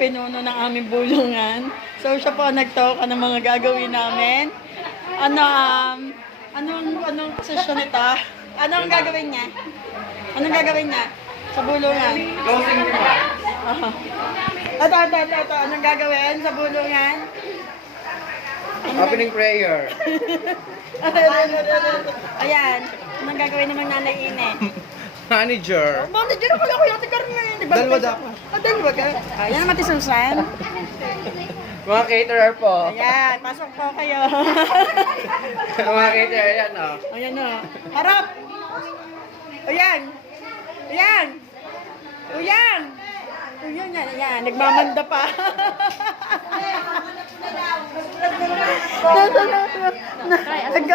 pinuno ng aming bulungan. So, siya po ang nagtoka ng mga gagawin namin. Anong session ito? Anong gagawin niya? Anong gagawin niya? Sa bulungan? Closing mo ba? Ito. Anong gagawin sa bulungan? Opening prayer. Ayan. Anong gagawin naman Nanay Ine? Manager. Manager pala ko yung Ate Carmen. Dalawa dapat. Dalawa ka? Ayan naman si Susan. Mga caterer po. Ayan, pasok po kayo. Mga caterer yan, oh. Ayan o. Harap! Ayan! Ayan! Ayan! Ayan. Nagmamanda pa.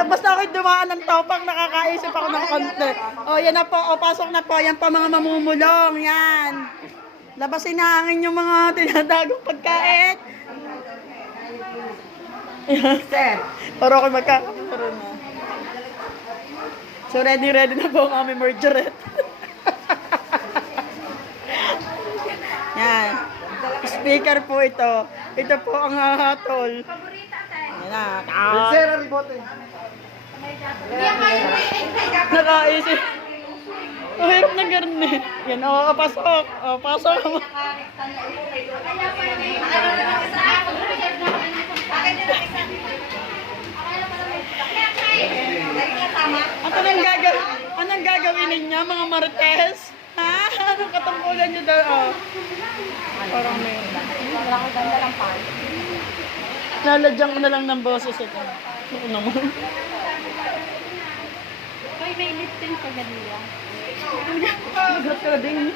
Basta ako'y dumaan ng topak, nakakaisip ako ng konti. O, yan na po. O, pasok na po. Yan po mga mamumulong. Yan. Labasin na hangin yung mga tinatagong pagkain. Sir. Pero ako magkakaroon na. So, ready na po ang aming margarette. Yan. Speaker po ito. Ito po ang hahatol. Yan na. Sir, ribote. Nakaisip. Ang hirap na garne. Yan, pasok. Pasok. Anong gagawin ninyo, mga marites? Ha? Anong katungkulan nyo daw? Parang may... Lalagyan ko na lang ng boses ito. Ano naman? Hoy, may liptin pa ganila. Nagat ka na din.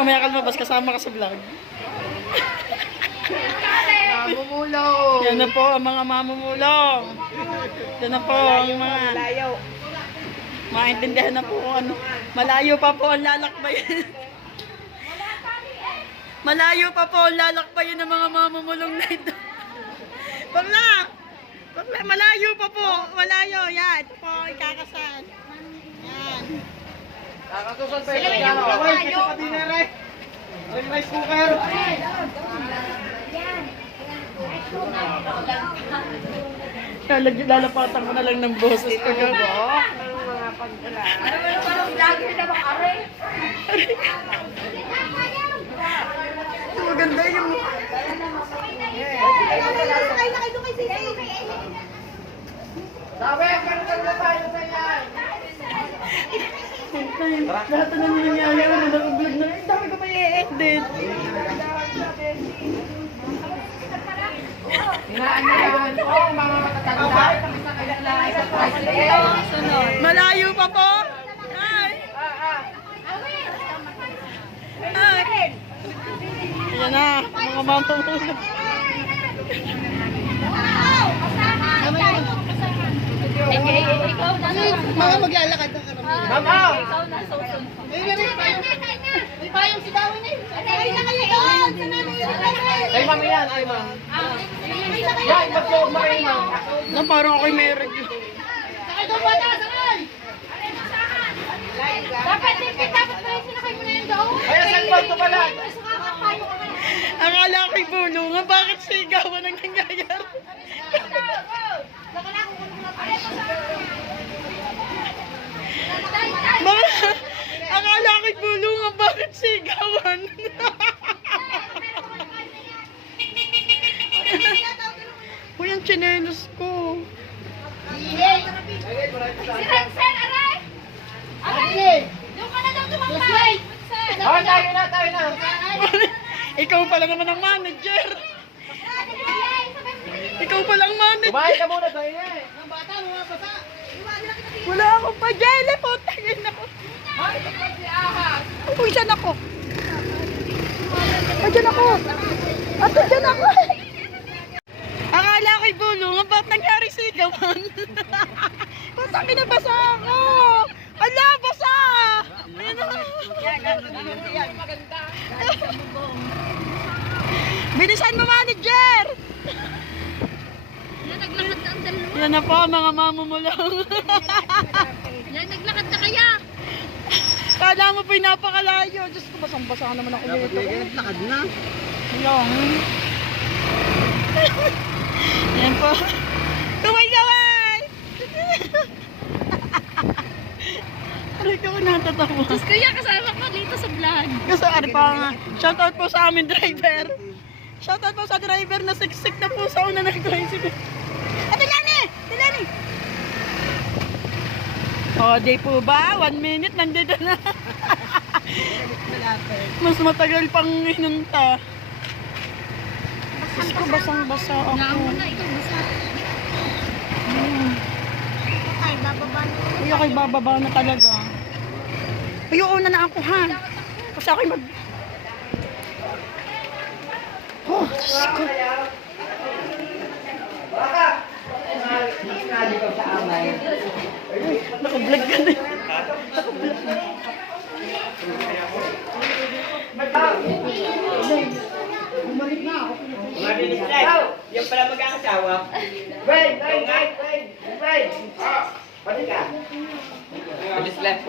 Mamaya ka lumabas, kasama ka sa vlog. Mamumulaw. Yan na po ang mga mamumulong. Yan na po ang mga... Layaw. Maintindihan na po kung ano. Malayo pa po ang lalakbayin. Malayo pa po ang lalakbayin ng mga mamumulong na ito. Bakla! Malayo pa po. Malayo. Yan. Ito po ang ikakasal. Yan. Nakasusan pa yung piano. Away, kita pa dinere. Ay, rice cooker. Lalapatan ko na lang ng boses ko. Maganda yung mukha. Sabi, ganun na tayo sa yan. Lahat na nangyayari ako na nag-vlog na. Ang dami ko pa i-edit. Inaanyayahan ko, mga matatanda. Malayo pa po. Ay. Ay. Ayan na. Mga mamamulong. Mga maglalakad ng karami. Mama! Ikaw na, susun. May payong si Dawin eh. Ay na kayo doon! Sa nanay Ay, mami yan. Ay, ma'am. Ay na kayo! Yan, mag-loob na kayo, ma'am. Na parang ako'y may review. Sakay doon bata! Sakay! Dapat tipid! Dapat pala sinakay mo na yun doon! Ay, saan ba ito pala? Akala ko'y bulungan. Bakit sigawan ang nangyayari? Akala ko'y bulungan. Bakit sigawan? Uy, ang tsinelos ko. Si Rensen, aray! Aray! Doon ka na daw tumampay! Oh, tayo na. Ikaw pala naman ang manager. Ikaw pala ang manager. Kumain ka muna tayo eh. Wala akong pa-jelly po. Tagin ako. Uy, saan ako? Diyan ako. Ate, diyan ako. Bilisan mo, manager! Yan, naglakad na ang dalawa. Yan na po, mga mamumulong. Yan, naglakad na kaya. Kala mo po'y napakalayo. Diyos ko, basang-basa naman ako dito. Lakad na. Yung. Yan po. Kaway-kaway! Aray ko, natatawa. Tapos kuya, kasama ko dito sa vlog. Kasi ari pa nga. Shoutout po sa amin driver. Shoutout po sa driver na siksik na po sa una ng tricycle. Ate Lani! Ate Lani! O, di po ba? 1 minute, nandito na. Mas matagal pang hinunta. Diyos ko, basang-basa ako. Naamo na, ikaw basa. Ay, bababa na. Uy, ako'y bababa na talaga. Uy, una na ako, ha? Kasi ako'y mag... Oh, Diyos ko. Naka-vlog ka na. Yung pala mag-aasawa. Wait! Pati ka. Bilis left.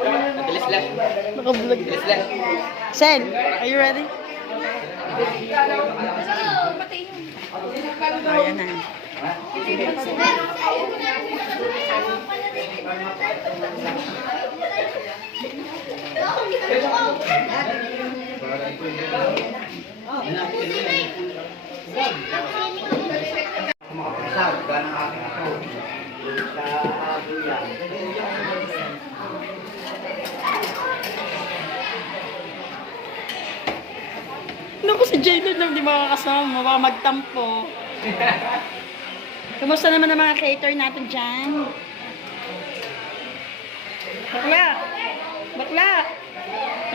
Bilis left. Naka-vlog. Bilis left. Sen, are you ready? Ayan na. Makapagsaw, ganang aking ako. Sa buyan. Naku, si Jayden lang di makakasama, baka magtampo. Kumusta naman ang mga cater natin dyan? Bakla! Bakla!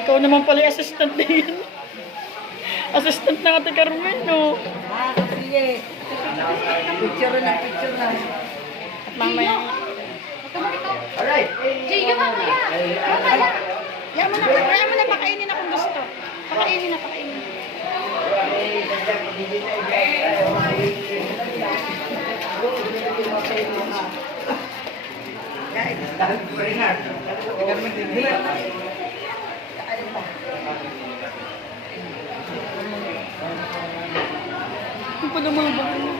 Ikaw naman pala yung assistant din. Assistant na Ate Carmen, no? Sige. Picture na. At mamaya. Alright. Jay, yung mamaya. Kaya mo na pakainin akong gusto. Pakainin na. Ang pala mga bago.